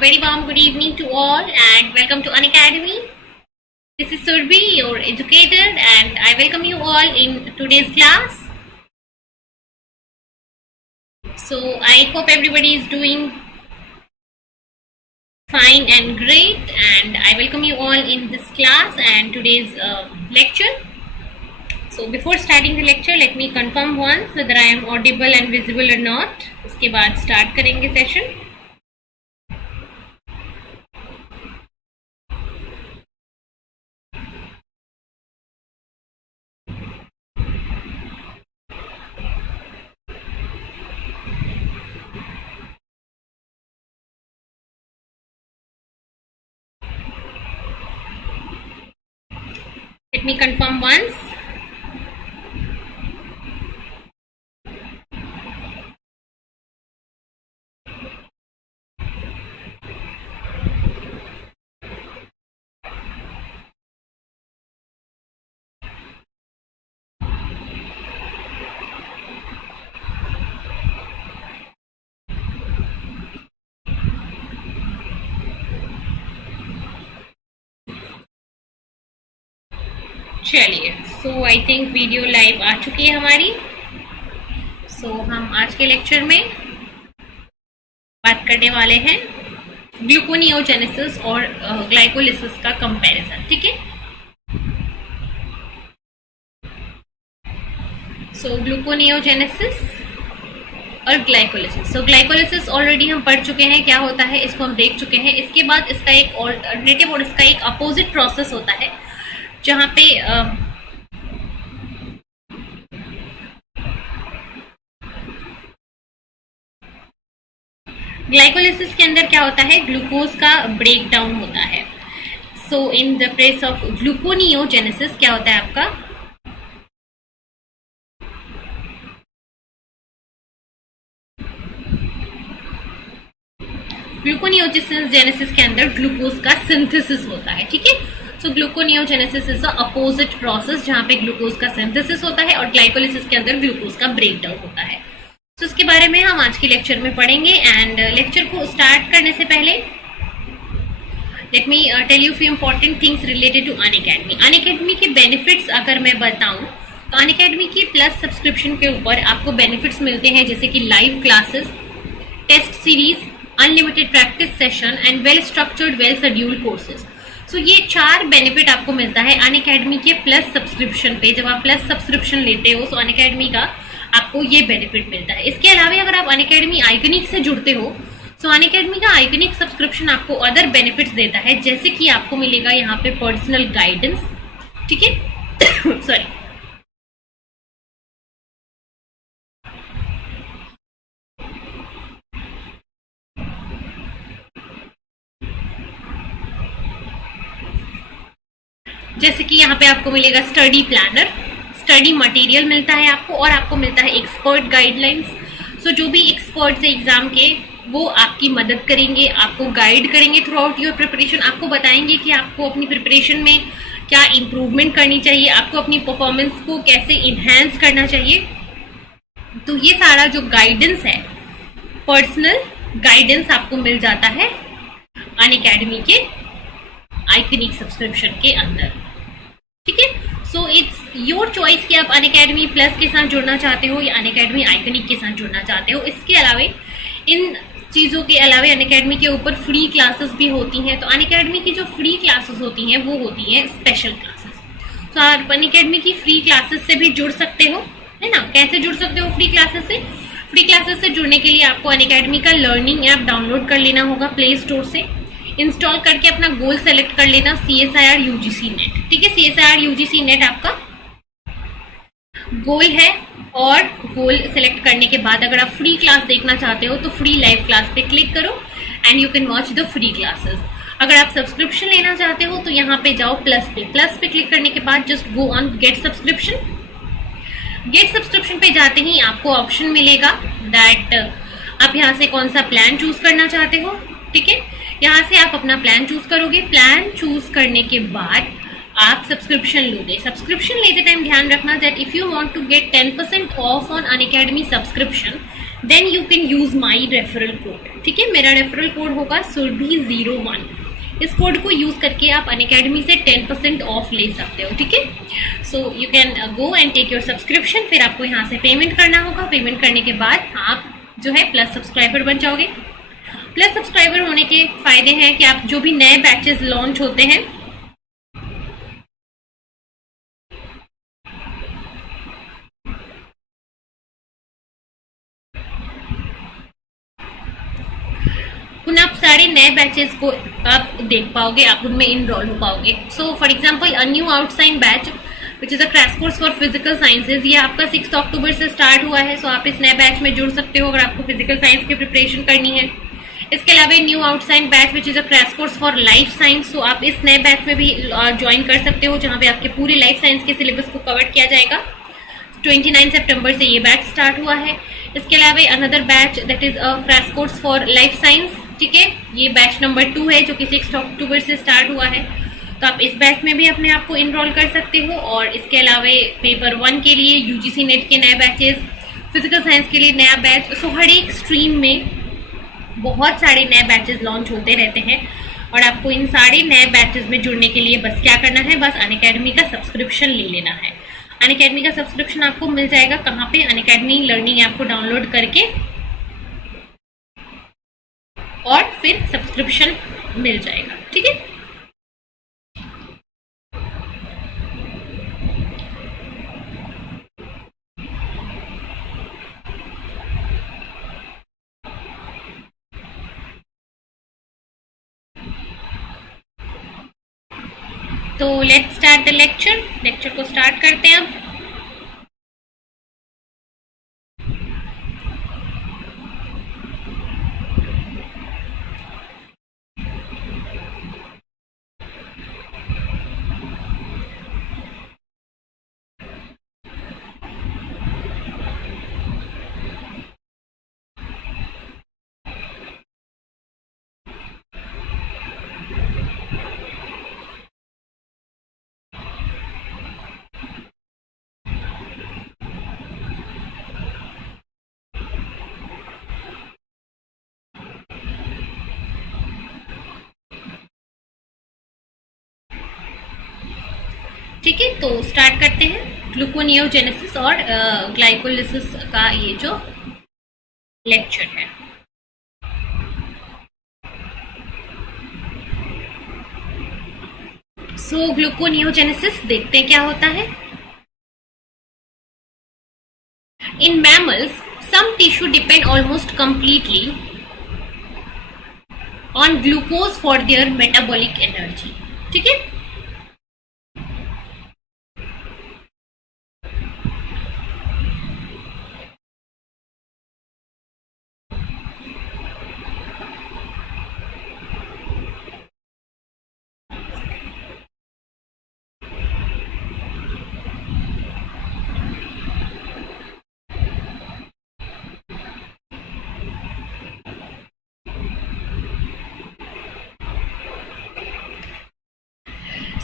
very warm good evening to all and welcome to Unacademy. This is Surbhi, your educator, and I welcome you all in today's class. So I hope everybody is doing fine and great, and I welcome you all in this class and today's lecture. So before starting the lecture, let me confirm once whether I am audible and visible or not. उसके बाद start करेंगे session. Let me confirm once. चलिए, सो I think video live आ चुकी है हमारी. सो हम आज के लेक्चर में बात करने वाले हैं ग्लूकोनियोजेनेसिस और ग्लाइकोलिसिस का कंपैरिजन. ठीक है. सो ग्लूकोनियोजेनेसिस और ग्लाइकोलिसिस. सो ग्लाइकोलिसिस ऑलरेडी हम पढ़ चुके हैं क्या होता है, इसको हम देख चुके हैं. इसके बाद इसका एक ऑल्टरनेटिव और इसका एक अपोजिट प्रोसेस होता है जहाँ पे ग्लाइकोलिसिस के अंदर क्या होता है, ग्लूकोज का ब्रेक डाउन होता है. So in the place of gluconeogenesis क्या होता है आपका, ग्लूकोनियोजेनेसिस के अंदर ग्लूकोज का सिंथेसिस होता है. ठीक है. So gluconeogenesis is a opposite process जहां पे ग्लूकोज का सिंथेसिस होता है और ग्लाइकोलिसिस के अंदर ग्लूकोज का ब्रेक डाउन होता है. तो इसके बारे में हम आज के लेक्चर में पढ़ेंगे. एंड लेक्चर को स्टार्ट करने से पहले let me tell you few important things related to Unacademy. Unacademy के बेनिफिट्स अगर मैं बताऊं तो अनअकैडमी की प्लस सब्सक्रिप्शन के ऊपर आपको बेनिफिट्स मिलते हैं जैसे कि live classes, test series, unlimited practice session and well structured well scheduled courses. So ये 4 बेनिफिट आपको मिलता है अनअकैडमी के प्लस सब्सक्रिप्शन पे. जब आप प्लस सब्सक्रिप्शन लेते हो तो अनअकैडमी का आपको ये बेनिफिट मिलता है. इसके अलावा अगर आप अनअकैडमी आइकनिक से जुड़ते हो तो अनअकैडमी का आइकनिक सब्सक्रिप्शन आपको अदर बेनिफिट्स देता है जैसे कि आपको मिलेगा यहाँ पे पर्सनल गाइडेंस. ठीक है. सॉरी. जैसे कि यहाँ पे आपको मिलेगा स्टडी प्लानर, स्टडी मटेरियल मिलता है आपको, और आपको मिलता है एक्सपर्ट गाइडलाइंस. सो जो भी एक्सपर्ट्स है एग्जाम के वो आपकी मदद करेंगे, आपको गाइड करेंगे थ्रू आउट योर प्रिपरेशन. आपको बताएंगे कि आपको अपनी प्रिपरेशन में क्या इम्प्रूवमेंट करनी चाहिए, आपको अपनी परफॉर्मेंस को कैसे इन्हेंस करना चाहिए. तो ये सारा जो गाइडेंस है, पर्सनल गाइडेंस आपको मिल जाता है अनअकैडमी के आइकनिक सब्सक्रिप्शन के अंदर. ठीक है. सो इट्स योर चॉइस कि आप अनअकैडमी प्लस के साथ जुड़ना चाहते हो या अनअकैडमी आइकनिक के साथ जुड़ना चाहते हो. इसके अलावा इन चीज़ों के अलावा अनअकैडमी के ऊपर फ्री क्लासेस भी होती हैं. तो अनअकैडमी की जो फ्री क्लासेस होती हैं वो होती हैं स्पेशल क्लासेस. तो आप अनअकैडमी की फ्री क्लासेस से भी जुड़ सकते हो, है ना. कैसे जुड़ सकते हो फ्री क्लासेस से? फ्री क्लासेस से जुड़ने के लिए आपको अनअकैडमी का लर्निंग ऐप डाउनलोड कर लेना होगा प्ले स्टोर से. इंस्टॉल करके अपना गोल सेलेक्ट कर लेना CSIR UGC नेट. ठीक है. CSIR UGC नेट आपका गोल है, और गोल सेलेक्ट करने के बाद अगर आप फ्री क्लास देखना चाहते हो तो फ्री लाइव क्लास पे क्लिक करो and you can watch the free classes. अगर आप सब्सक्रिप्शन लेना चाहते हो तो यहाँ पे जाओ प्लस पे क्लिक करने के बाद just go on get subscription. Get subscription पे जाते ही आपको ऑप्शन मिलेगा दैट आप यहाँ से कौन सा प्लान चूज करना चाहते हो. ठीक है. यहाँ से आप अपना प्लान चूज करोगे. प्लान चूज करने के बाद आप सब्सक्रिप्शन लोगे. सब्सक्रिप्शन लेते टाइम ध्यान रखना that if you want to get 10% off on Unacademy subscription then you can use my referral code. ठीक है, मेरा रेफरल कोड होगा Surbhi01। इस कोड को यूज करके आप अनअकैडमी से 10% ऑफ ले सकते हो। ठीक है, so you can go and take your subscription. फिर आपको यहाँ से पेमेंट करना होगा। पेमेंट करने के बाद आप जो है प्लस सब्सक्राइबर बन जाओगे। प्लस सब्सक्राइबर होने के फायदे हैं कि आप जो भी नए बैचेस लॉन्च होते हैं उन आप सारे नए बैचेस को आप देख पाओगे, आप उनमें इनरोल हो पाओगे। So for example a new outshine batch which is a crash course for physical sciences, ये आपका 6 अक्टूबर से स्टार्ट हुआ है। सो आप इस नए बैच में जुड़ सकते हो अगर आपको फिजिकल साइंस की प्रिपरेशन करनी है। इसके अलावा new outshine batch which is a crash course for life science, so आप इस नए बैच में भी ज्वाइन कर सकते हो जहाँ पे आपके पूरे लाइफ साइंस के सिलेबस को कवर किया जाएगा। 29 सितंबर से ये बैच स्टार्ट हुआ है। इसके अलावा another batch that is a crash course for life science. ठीक है, ये बैच नंबर 2 है जो कि 6 अक्टूबर से स्टार्ट हुआ है। तो आप इस बैच में भी अपने आप को इनरोल कर सकते हो। और इसके अलावा पेपर 1 के लिए यूजीसी नेट के नए बैचेस, फिजिकल साइंस के लिए नया बैच। सो हर एक स्ट्रीम में बहुत सारे नए बैचेस लॉन्च होते रहते हैं और आपको इन सारे नए बैचेस में जुड़ने के लिए बस क्या करना है, बस अनअकैडमी का सब्सक्रिप्शन ले लेना है। अनअकैडमी का सब्सक्रिप्शन आपको मिल जाएगा कहाँ पे, अनअकैडमी लर्निंग ऐप को डाउनलोड करके और फिर सब्सक्रिप्शन मिल जाएगा। ठीक है, तो let's start the lecture. Lecture को स्टार्ट करते हैं अब। ठीक है, तो स्टार्ट करते हैं। ग्लूकोनियोजेनेसिस और ग्लाइकोलिसिस का ये जो लेक्चर है। सो ग्लूकोनियोजेनेसिस देखते हैं क्या होता है। In mammals some tissue depend almost completely on glucose for their metabolic energy. ठीक है,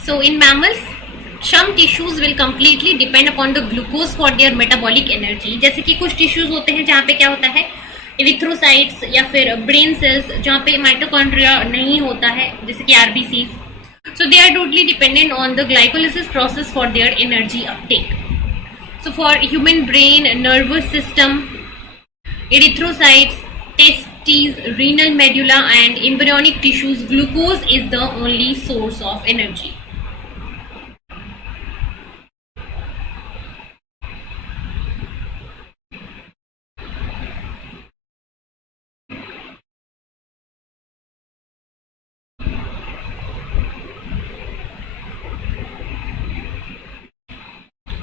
so in mammals some tissues will completely depend upon the glucose for their metabolic energy। जैसे कि कुछ टिश्यूज होते हैं जहाँ पे क्या होता है, इरिथ्रोसाइट्स या फिर ब्रेन सेल्स जहाँ पे माइटोकॉन्ड्रिया नहीं होता है, जैसे कि RBCs. So they are totally dependent on the glycolysis process for their energy uptake. So for human brain, nervous system, erythrocytes, testes, renal medulla and embryonic tissues, glucose is the only source of energy।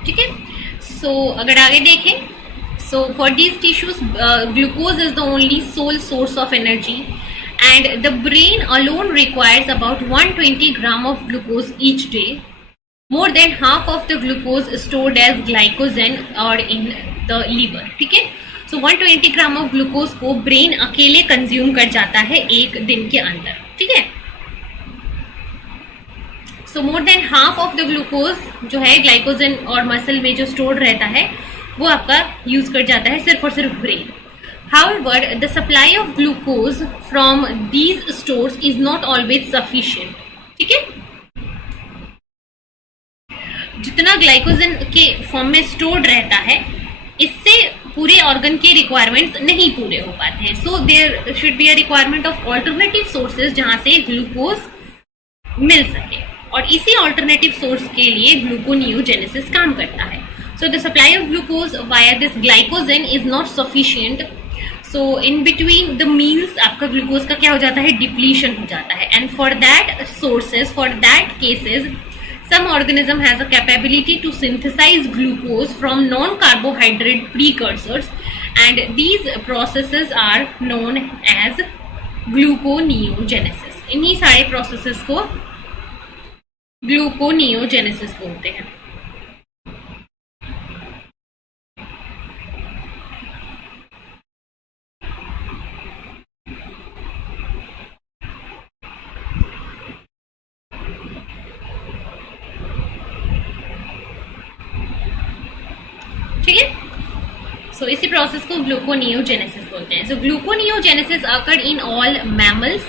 ठीक है, सो अगर आगे देखें, so for these tissues glucose is the only sole source of energy and the brain alone requires about 120 gram of glucose each day, more than half of the glucose is stored as glycogen or in the liver। ठीक है, so 120 gram of glucose को brain अकेले consume कर जाता है एक दिन के अंदर। ठीक है, so more than half of the glucose जो है ग्लाइकोजन और मसल में जो स्टोर्ड रहता है वो आपका यूज कर जाता है सिर्फ और सिर्फ brain. However, the supply of glucose from these stores is not always sufficient. ठीक है, जितना ग्लाइकोजन के फॉर्म में स्टोर्ड रहता है, इससे पूरे ऑर्गन के रिक्वायरमेंट्स नहीं पूरे हो पाते हैं. So there should be a requirement of alternative sources जहां से ग्लूकोज मिल सके, और इसी ऑल्टरनेटिव सोर्स के लिए ग्लूकोनियोजेनेसिस काम करता है. So the supply of glucose via this glycogen is not sufficient. So in between the meals आपका ग्लूकोज का क्या हो जाता है, डिप्लीशन हो जाता है. And for that sources, for that cases, some organism has a capability to synthesize glucose from non-carbohydrate precursors, and these processes are known as gluconeogenesis. इन्हीं सारे processes को gluconeogenesis बोलते हैं. ठीक है, सो इसी प्रोसेस को ग्लूकोनियोजेनेसिस बोलते हैं. So gluconeogenesis occurred in all mammals,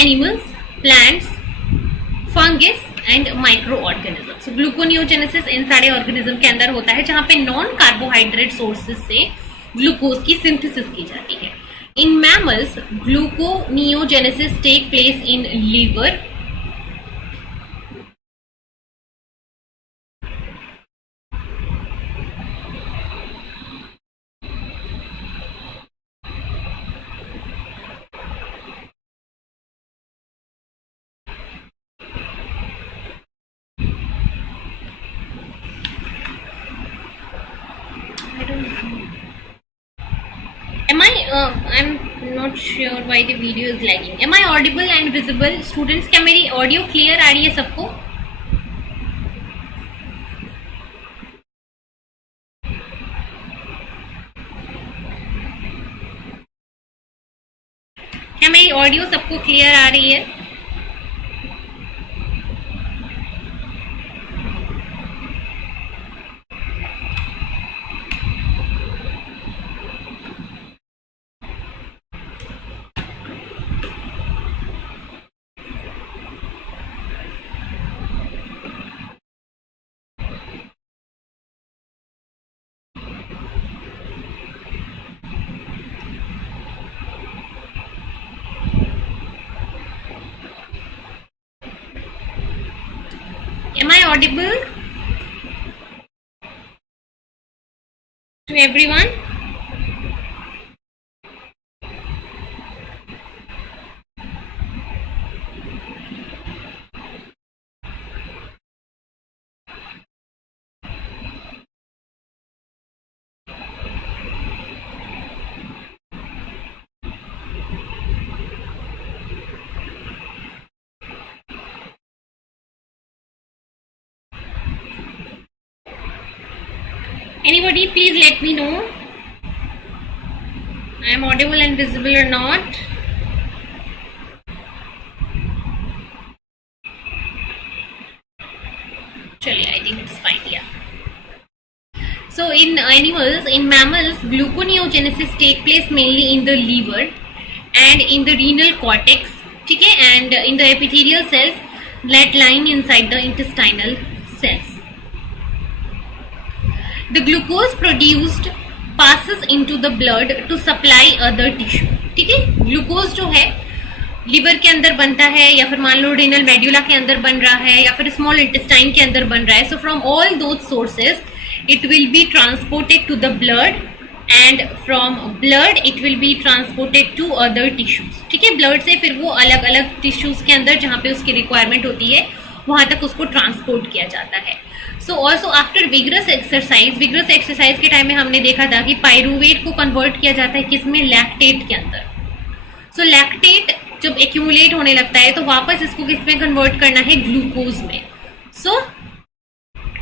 animals, plants, fungus and micro organism. So gluconeogenesis इन सारे ऑर्गेनिज्म के अंदर होता है जहां पे नॉन कार्बोहाइड्रेट सोर्सेज से ग्लूकोज की सिंथेसिस की जाती है. In mammals gluconeogenesis take place in liver, I'm not sure why the video is lagging. Am I audible and visible? Students, क्या मेरी ऑडियो क्लियर आ रही है सबको? क्या मेरी ऑडियो सबको क्लियर आ रही है? Am I audible to everyone? Anybody, please let me know I am audible and visible or not. Chaliye, I think it's fine. Yeah. So in animals, in mammals, gluconeogenesis take place mainly in the liver and in the renal cortex, ठीक है, and in the epithelial cells that line inside the intestinal cells. The glucose produced passes into the blood to supply other tissue. ठीक है, ग्लूकोज जो है लिवर के अंदर बनता है, या फिर मान लो रेनल मेड्यूला के अंदर बन रहा है, या फिर स्मॉल इंटेस्टाइन के अंदर बन रहा है. So from all those sources it will be transported to the blood, and from blood it will be transported to other tissues. ठीक है, ब्लड से फिर वो अलग अलग टिश्यूज के अंदर जहाँ पे उसकी रिक्वायरमेंट होती है वहां तक उसको ट्रांसपोर्ट किया जाता है. So also after vigorous exercise के टाइम में हमने देखा था कि पायरूवेट को कन्वर्ट किया जाता है किसमें, लैक्टेट के अंदर. सो लैक्टेट जब एक्यूमुलेट होने लगता है तो वापस इसको किसमें कन्वर्ट करना है, ग्लूकोज में. सो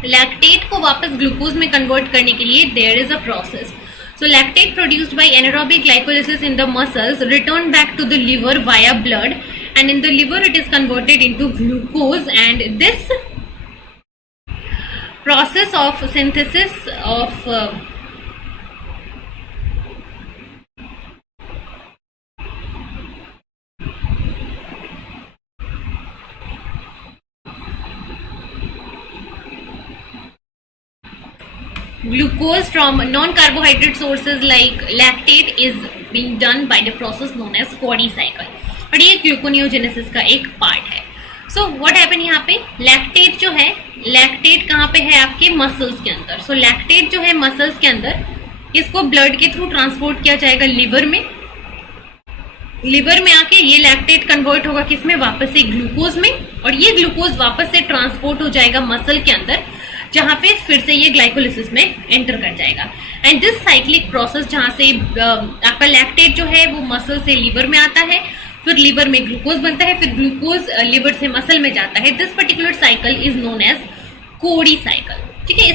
लैक्टेट को वापस ग्लूकोज में कन्वर्ट करने के लिए there is a process. So lactate produced by anaerobic glycolysis in the muscles return back to the liver via blood, and in the liver it is converted into glucose, and this process of synthesis of glucose from non-carbohydrate sources like lactate is being done by the process known as Cody cycle. और ये ग्लूकोनियोजेनेसिस का एक पार्ट है. So what happen यहाँ पे, लैक्टेट जो है, लैक्टेट कहाँ पे है आपके मसल्स के अंदर. सो लैक्टेट जो है मसल्स के अंदर, इसको ब्लड के थ्रू ट्रांसपोर्ट किया जाएगा लिवर में. लिवर में आके ये लैक्टेट कन्वर्ट होगा किसमें, वापस से ग्लूकोज में, और ये ग्लूकोज वापस से ट्रांसपोर्ट हो जाएगा मसल के अंदर, जहां पे फिर से ये ग्लाइकोलिसिस में एंटर कर जाएगा. एंड दिस साइक्लिक प्रोसेस जहां से आपका लैक्टेट जो है वो मसल से लिवर में आता है, फिर लिवर में ग्लूकोज बनता है, फिर ग्लूकोज लिवर से मसल में जाता है. This particular cycle is known as Cori cycle. ठीक है,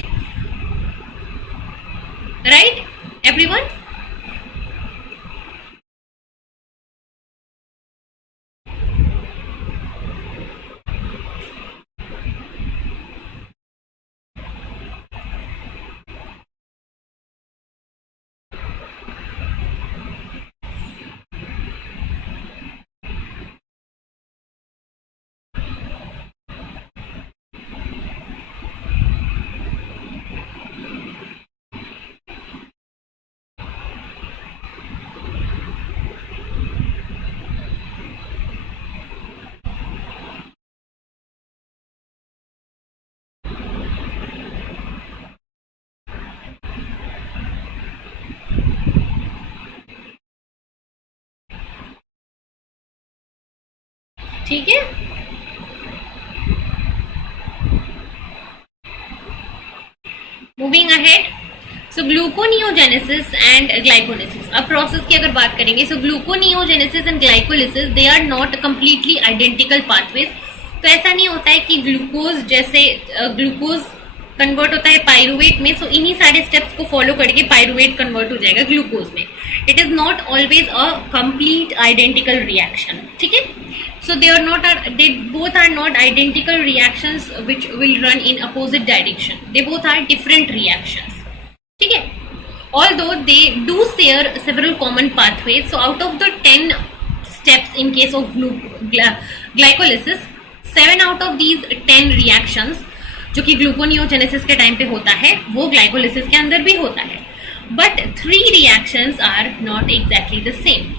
राइट एवरीवन. ठीक है, moving ahead. So gluconeogenesis and glycolysis. अब प्रोसेस की अगर बात करेंगे, so gluconeogenesis and glycolysis they are not completely identical pathways. तो ऐसा नहीं होता है कि ग्लूकोज जैसे ग्लूकोज कन्वर्ट होता है पायरुवेट में, सो इन्हीं सारे स्टेप्स को फॉलो करके पायरुवेट कन्वर्ट हो जाएगा ग्लूकोज में. It is not always a complete identical reaction. ठीक है, so they both are not identical reactions which will run in opposite direction. They both are different reactions. ठीक है, although they do share several common pathways. So out of the 10 steps in case of glycolysis, 7 out of these 10 reactions जो कि ग्लूकोनियोजेनेसिस के टाइम पे होता है, वो ग्लाइकोलिसिस के अंदर भी होता है. But 3 reactions are not exactly the same.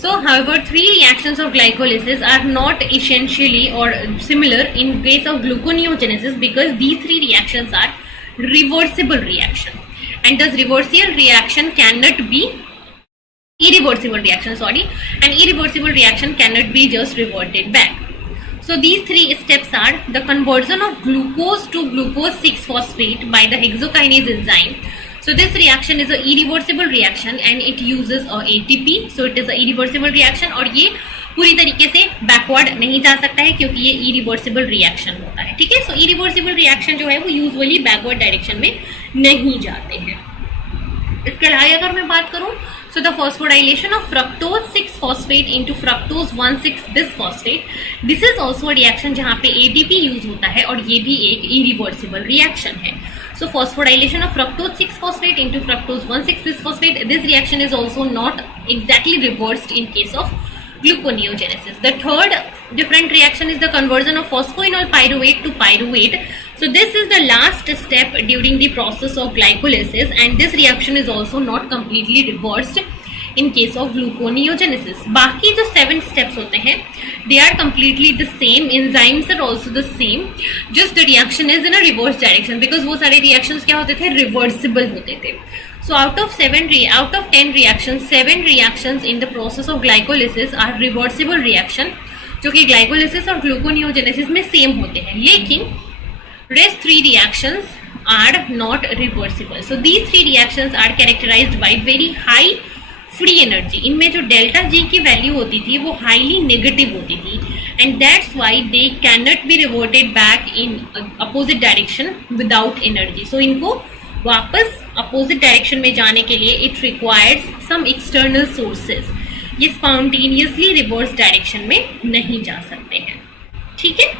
So, however, 3 reactions of glycolysis are not essentially or similar in case of gluconeogenesis, because these 3 reactions are reversible reaction, and thus reversible reaction cannot be irreversible reaction. And irreversible reaction cannot be just reverted back. So these 3 steps are the conversion of glucose to glucose 6-phosphate by the hexokinase enzyme. So this reaction is a irreversible reaction and it uses a ATP. So it is a irreversible reaction, और ये पूरी तरीके से बैकवर्ड नहीं जा सकता है क्योंकि ये irreversible reaction होता है. ठीक है, so irreversible reaction जो है वो यूजुअली बैकवर्ड डायरेक्शन में नहीं जाते हैं. इसके अलावा अगर मैं बात करूं, so the phosphorylation of fructose 6-phosphate into fructose 1,6-bisphosphate, this is also a reaction जहाँ पे ATP यूज होता है, और ये भी एक irreversible reaction है. So phosphorylation of fructose 6-phosphate into fructose 1,6-bisphosphate, this reaction is also not exactly reversed in case of gluconeogenesis. The third different reaction is the conversion of phosphoenol pyruvate to pyruvate. So this is the last step during the process of glycolysis, and this reaction is also not completely reversed in case of gluconeogenesis. बाकी जो 7 steps होते हैं, they are completely the same. Enzymes are also the same. Just the reaction is in a reverse direction, because वो सारे reactions क्या होते थे, reversible होते थे. So out of 10 reactions, 7 reactions in the process of glycolysis are reversible reaction, जो कि glycolysis और gluconeogenesis में same होते हैं. लेकिन rest 3 reactions are not reversible. So these 3 reactions are characterized by very high free energy. इनमें जो डेल्टा जी की वैल्यू होती थी वो हाईली नेगेटिव होती थी, and that's why they can not be reverted back in opposite direction without energy. So इनको वापस अपोजिट डायरेक्शन में जाने के लिए it requires some external sources. ये स्पॉन्टेनियसली रिवर्स डायरेक्शन में नहीं जा सकते हैं. ठीक है.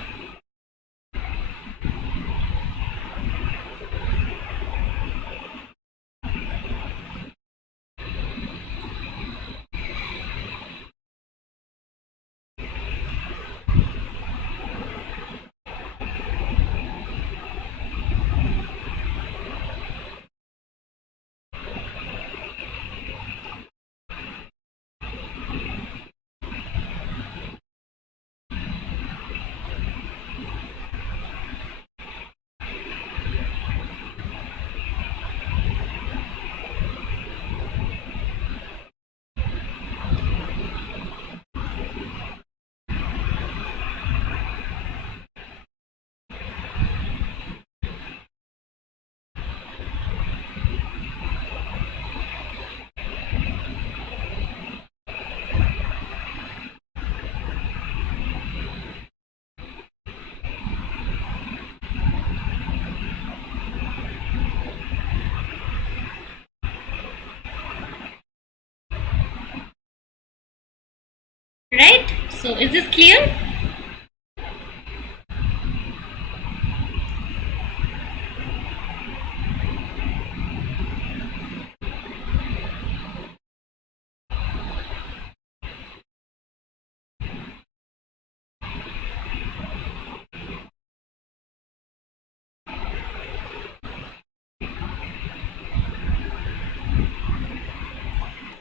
Right? So is this clear?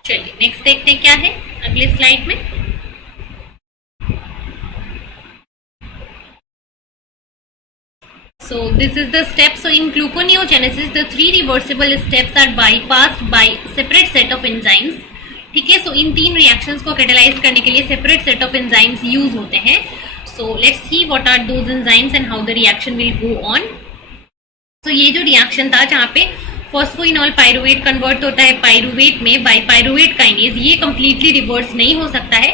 चलिए नेक्स्ट देखते हैं क्या है अगले स्लाइड में। So this is the step. So in gluconeogenesis, the three reversible steps are bypassed by separate set of enzymes. ठीक है, so इन तीन reactions को catalyze करने के लिए separate set of enzymes use होते हैं. So let's see what are those enzymes and how the reaction will go on. So ये जो reaction था जहाँ पे फॉस्फोइनॉल पायरुवेट कन्वर्ट होता है पायरुवेट में बाय पायरुवेट काइनेज, ये कंप्लीटली रिवर्स नहीं हो सकता है,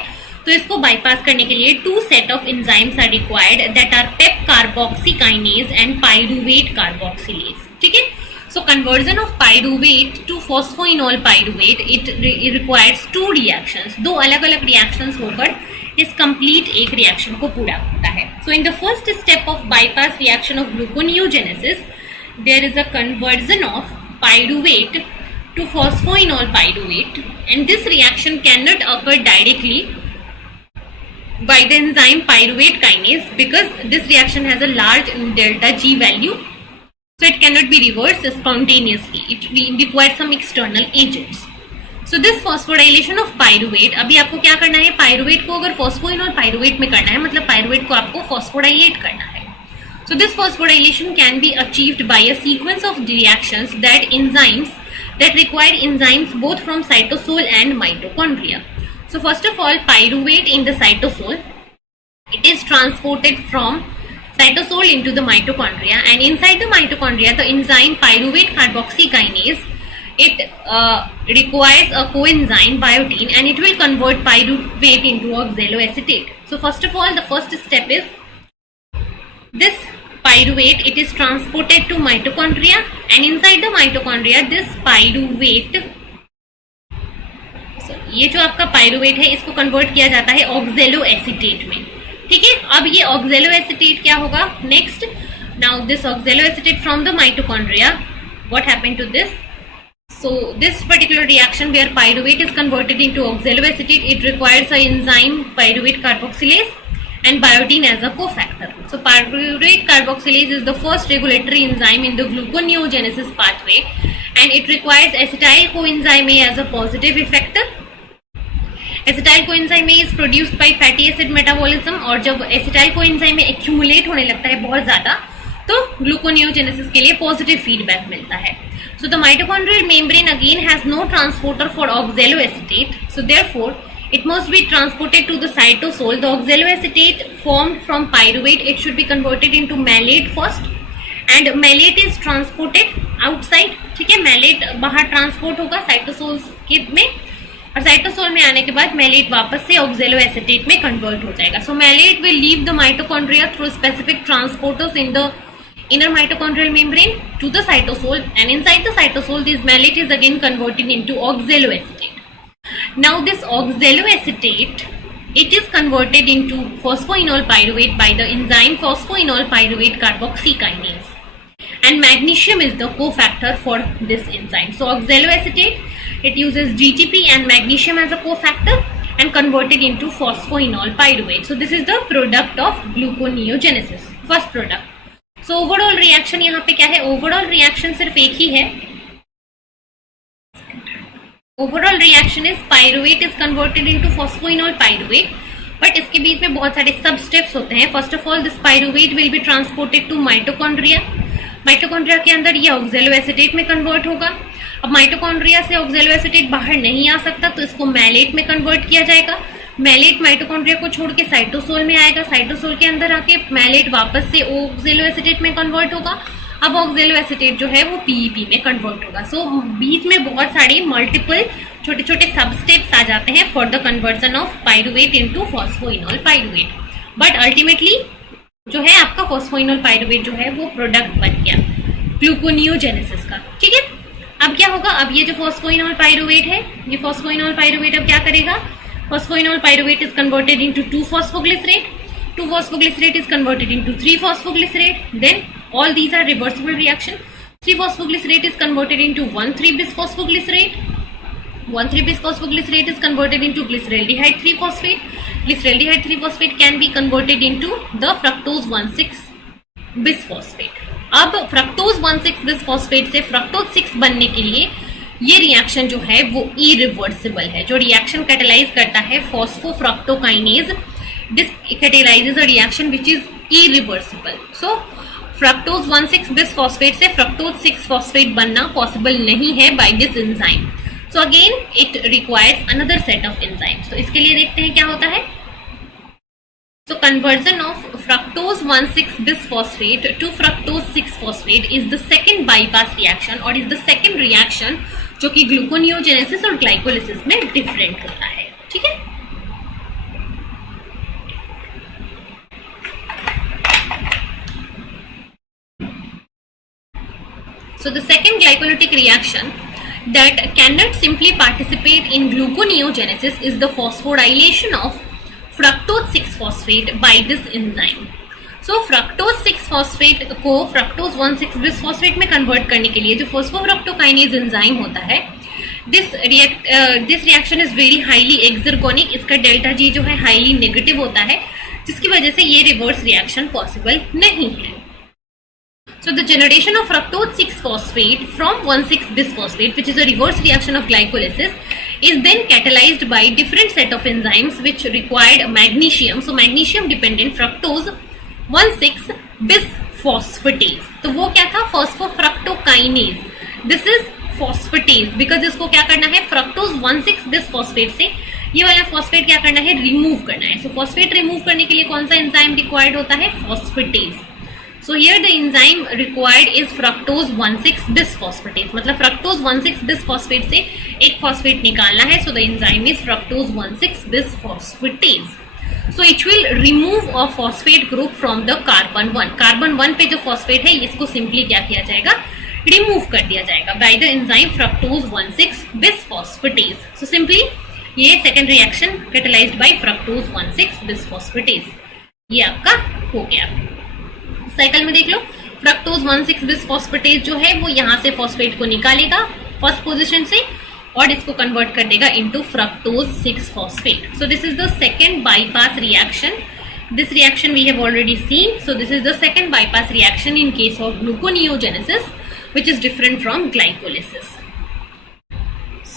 तो इसको बाईपास करने के लिए two set of enzymes are required that are PEP carboxykinase and pyruvate carboxylase. ठीक है, so conversion of pyruvate to phosphoenolpyruvate it requires two reactions. दो अलग अलग रिएक्शंस होकर इस कंप्लीट एक रिएक्शन को पूरा करता है. So in the first step of bypass reaction of gluconeogenesis there is a conversion of pyruvate to phosphoenol pyruvate, and this reaction cannot occur directly by the enzyme pyruvate kinase because this reaction has a large delta G value, so it cannot be reversed spontaneously. It requires some external agents. So this phosphorylation of pyruvate, अभी आपको क्या करना है, पायरुवेट को अगर phosphoenol pyruvate में करना है, मतलब पायरुवेट को आपको फॉस्फोराइलेट करना है. So this phosphorylation can be achieved by a sequence of reactions that require enzymes both from cytosol and mitochondria. So first of all, pyruvate in the cytosol, it is transported from cytosol into the mitochondria, and inside the mitochondria, the enzyme pyruvate carboxykinase, it requires a coenzyme biotin, and it will convert pyruvate into oxaloacetate. So first of all, the first step is this pyruvate, it is transported to mitochondria, and inside the mitochondria this pyruvate, so ये जो आपका पायरुवेट है इसको कन्वर्ट किया जाता है ऑक्जेलोएसिटेट में. ठीक है, अब ये ऑक्जेलोएसिटेट क्या होगा next. Now this oxaloacetate from the mitochondria, what happened to this. So this particular reaction where pyruvate is converted into oxaloacetate, it requires a enzyme pyruvate carboxylase and biotin as a cofactor. So pyruvate carboxylase is the first regulatory enzyme in the gluconeogenesis pathway, and it requires acetyl coenzyme A as a positive effector. Acetyl coenzyme A is produced by fatty acid metabolism, और जब acetyl coenzyme A accumulate होने लगता है बहुत ज्यादा, तो ग्लूकोनियोजेनेसिस के लिए पॉजिटिव फीडबैक मिलता है. So the mitochondrial membrane again has no transporter for oxaloacetate, so therefore it must be transported to the cytosol. The oxaloacetate formed from pyruvate, it should be converted into malate first, and malate is transported outside. ठीक है, malate बाहर ट्रांसपोर्ट होगा साइटोसोल के में, और साइटोसोल में आने के बाद malate वापस से oxaloacetate में कन्वर्ट हो जाएगा. So malate will leave the mitochondria through specific transporters in the inner mitochondrial membrane to the cytosol, and inside the cytosol this malate is again converted into oxaloacetate. Now this oxaloacetate, it is converted into phosphoenol pyruvate by the enzyme phosphoenol pyruvate carboxykinase, and magnesium is the cofactor for this enzyme. So oxaloacetate, it uses GTP and magnesium as a cofactor and converted into phosphoenol pyruvate. So this is the product of gluconeogenesis, first product. So overall reaction यहाँ पे क्या है, overall reaction सिर्फ एक ही है. Overall reaction is pyruvate is converted into phosphoenol pyruvate, but इसके बीच में बहुत सारे सब स्टेप्स होते हैं. First of all, this pyruvate will be transported to mitochondria. Mitochondria के अंदर ये ऑक्जेलोएसिटेट में कन्वर्ट होगा. अब माइटोकॉन्ड्रिया से ऑक्जेलोएसिटेट बाहर नहीं आ सकता, तो इसको मैलेट में कन्वर्ट किया जाएगा. मैलेट माइटोकॉन्ड्रिया को छोड़ के साइटोसोल में आएगा. साइटोसोल के अंदर आके मैलेट वापस से ऑक्जेलोएसिटेट में कन्वर्ट होगा. अब ऑक्जेलोएसिटेट जो है वो पीईपी में कन्वर्ट होगा. सो बीच में बहुत सारी मल्टीपल छोटे छोटे सब स्टेप्स आ जाते हैं for the conversion of pyruvate into phosphoenol pyruvate. But ultimately जो है आपका फॉस्फोइनॉल पायरुवेट जो है वो प्रोडक्ट बन गया ग्लूकोनियोजेनेसिस का. ठीक है, अब क्या होगा, अब ये जो फॉस्फोइनॉल पायरुवेट है, ये फॉस्फोइनॉल पायरुवेट अब क्या करेगा, Phosphoenol pyruvate is converted into 2-phosphoglycerate. 2-phosphoglycerate is converted into 3-phosphoglycerate. Then all these are reversible reaction. 3-phosphoglycerate is converted into 1,3-bisphosphoglycerate. 1,3-bisphosphoglycerate is converted into glyceraldehyde 3-phosphate. Glyceraldehyde 3-phosphate can be converted into the fructose 1,6-bisphosphate. अब fructose one six bisphosphate से फ्रक्टोज 6 बनने के लिए ये रिएक्शन जो है वो इरिवर्सिबल है. जो रिएक्शन कैटेलाइज करता है phosphofructokinase, this catalyses a reaction which is irreversible. So fructose one six bisphosphate से फ्रक्टोज 6-फॉस्फेट बनना पॉसिबल नहीं है by this enzyme. So again it requires another set of enzymes. तो इसके लिए देखते हैं क्या होता है. So conversion of fructose 1,6-bisphosphate to fructose 6-phosphate is the second bypass reaction और is the second reaction जो कि ग्लूकोनियोजेनेसिस और ग्लाइकोलिसिस में डिफरेंट होता है. ठीक है. So the second glycolytic reaction that cannot simply participate in gluconeogenesis is the phosphorylation of fructose 6-phosphate by this enzyme. So fructose 6-phosphate को fructose 1,6-bisphosphate में कन्वर्ट करने के लिए जो phosphofructokinase एंजाइम होता है, this reaction is very highly exergonic. इसका delta G जो है हाईली नेगेटिव होता है, जिसकी वजह से ये रिवर्स रिएक्शन पॉसिबल नहीं है. So the generation of fructose 6-phosphate from 1,6-bisphosphate, which is a reverse reaction of glycolysis, is then catalyzed by different set of enzymes which required magnesium. So magnesium dependent fructose 1,6-bisphosphatase. तो वो क्या था? phosphofructokinase. This is phosphatase because इसको क्या करना है? fructose 1,6-bisphosphate से ये वाला फॉस्फेट क्या करना है? रिमूव करना है. So फॉस्फेट रिमूव करने के लिए कौन सा एंजाइम रिक्वायर्ड होता है? phosphatase. So here the enzyme required is fructose 1,6-bisphosphatase. मतलब fructose 1,6-bisphosphate से एक फॉस्फेट निकालना है. So the enzyme is fructose 1,6-bisphosphatase. So it will remove a phosphate group from the carbon 1. Carbon 1 पे जो फॉस्फेट है इसको सिंपली क्या किया जाएगा? रिमूव कर दिया जाएगा by the enzyme fructose 1,6-bisphosphatase. So simply ये second reaction catalysed by fructose 1,6-bisphosphatase. ये आपका हो गया. साइकिल में देख लो, फ्रक्टोज 1,6-बिस्फॉस्फेटेज जो है वो यहाँ से फॉस्फेट को निकालेगा फर्स्ट पोजीशन से और इसको कन्वर्ट कर देगा into fructose six phosphate. So this is the second bypass reaction. This reaction we have already seen. So this is the second bypass reaction in case of gluconeogenesis which is different from glycolysis.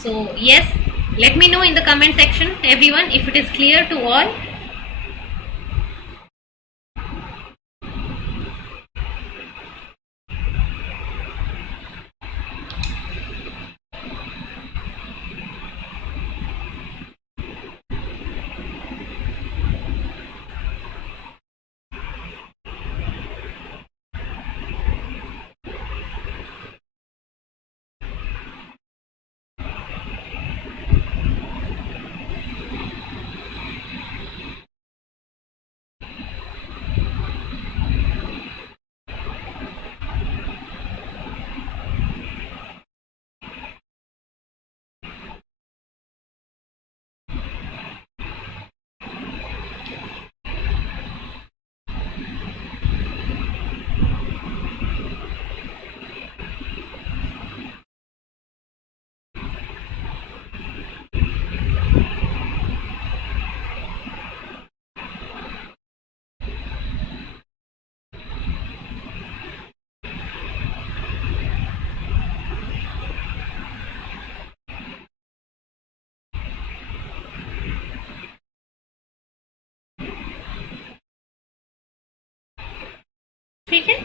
So yes, let me know in the comment section everyone if it is clear to all. ठीक है.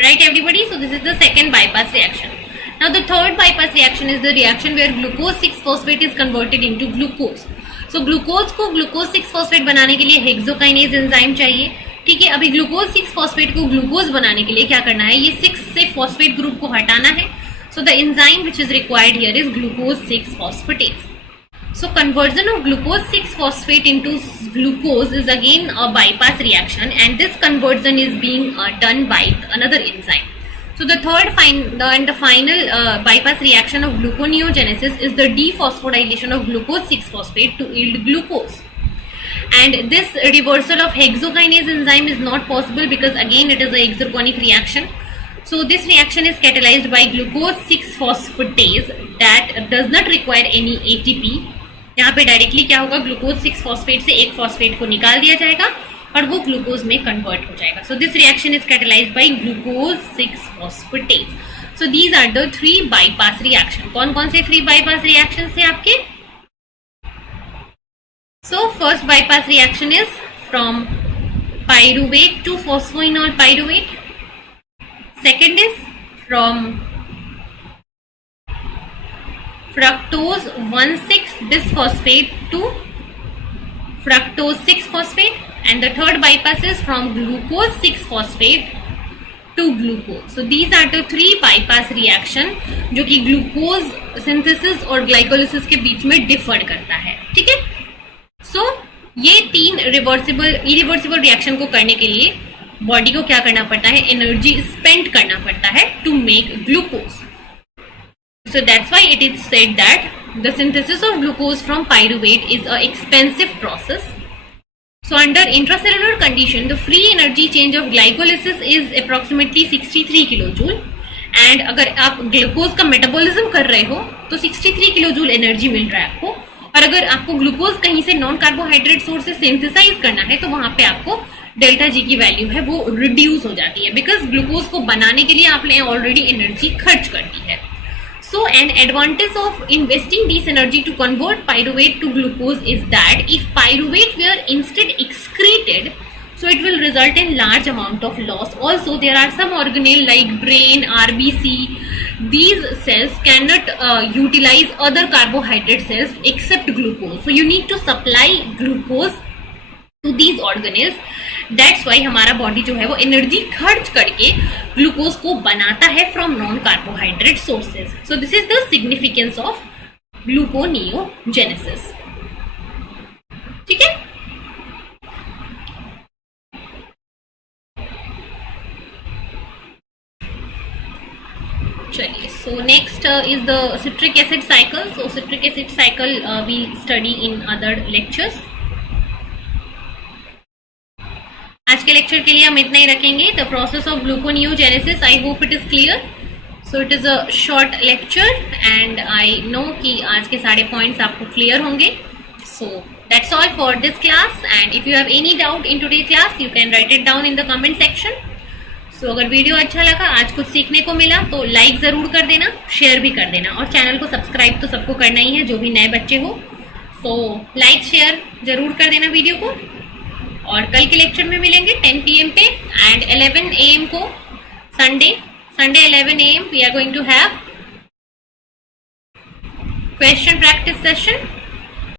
Right everybody, so this is the second bypass reaction. Now the third bypass reaction is the reaction where glucose 6-phosphate is converted into glucose. So glucose को glucose 6-phosphate बनाने के लिए hexokinase enzyme चाहिए. ठीक है. अभी ग्लूकोज 6-phosphate को ग्लूकोज बनाने के लिए क्या करना है? ये 6 से फॉस्फेट ग्रुप को हटाना है. So the enzyme which is required here is glucose 6-phosphatase. So conversion of glucose 6-phosphate into glucose is again a bypass reaction and this conversion is being done by another enzyme. So the final bypass reaction of gluconeogenesis is the dephosphorylation of glucose 6-phosphate to yield glucose. And this reversal of hexokinase enzyme is not possible because again it is a exergonic reaction. So this reaction is catalyzed by glucose 6-phosphatase that does not require any ATP. यहाँ पे डायरेक्टली क्या होगा, ग्लूकोज 6-फॉस्फेट से एक फॉस्फेट को निकाल दिया जाएगा और वो ग्लूकोज में कन्वर्ट हो जाएगा. So this reaction is catalysed by glucose six phosphatase. So these are the 3 bypass reaction. कौन कौन से 3 बाईपास रिएक्शन थे आपके? So first bypass reaction is from pyruvate to phosphoenolpyruvate. Second is from fructose 1,6-bisphosphate to fructose 6-phosphate, and the third bypass is from glucose 6-phosphate to glucose. So these are the 3 bypass reaction जो कि glucose synthesis और ग्लाइकोलिसिस के बीच में डिफर करता है. ठीक है. सो ये 3 इरिवर्सिबल रिएक्शन को करने के लिए बॉडी को क्या करना पड़ता है, एनर्जी स्पेंड करना पड़ता है to make glucose. So that's why it is said that the synthesis of glucose from pyruvate is an expensive process. So under intracellular condition, the free energy change of glycolysis is approximately 63 kilojoule. And अगर आप ग्लूकोज का मेटाबॉलिज्म कर रहे हो तो 63 kilojoule energy मिल रहा है आपको. और अगर आपको ग्लूकोज कहीं से नॉन कार्बोहाइड्रेट सोर्स से सिंथेसाइज करना है तो वहां पे आपको डेल्टा जी की वैल्यू है वो रिड्यूस हो जाती है, बिकॉज ग्लूकोज को बनाने के लिए आपने ऑलरेडी एनर्जी खर्च कर दी है. So an advantage of investing this energy to convert pyruvate to glucose is that if pyruvate were instead excreted, so it will result in large amount of loss. Also there are some organelle like brain, RBC, these cells cannot utilize other carbohydrate cells except glucose. So you need to supply glucose to these organelles. That's why हमारा बॉडी जो है वो एनर्जी खर्च करके ग्लूकोज को बनाता है from non carbohydrate sources. So this is the significance of gluconeogenesis. ठीक है. चलिए, so next is the citric acid cycle. So citric acid cycle we study in other lectures. आज के लेक्चर के लिए हम इतना ही रखेंगे. The process of gluconeogenesis, I hope it is clear. So it is a short lecture and I know कि आज के सारे पॉइंट्स आपको क्लियर होंगे. So that's all for this class, and if you have any doubt in today class you can write it down in the comment section. So अगर video अच्छा लगा, आज कुछ सीखने को मिला, तो लाइक जरूर कर देना, शेयर भी कर देना, और चैनल को सब्सक्राइब तो सबको करना ही है जो भी नए बच्चे हो. सो लाइक शेयर जरूर कर देना वीडियो को. और कल के लेक्चर में मिलेंगे 10 PM पे एंड 11 AM को Sunday 11 AM we are going to have question practice session.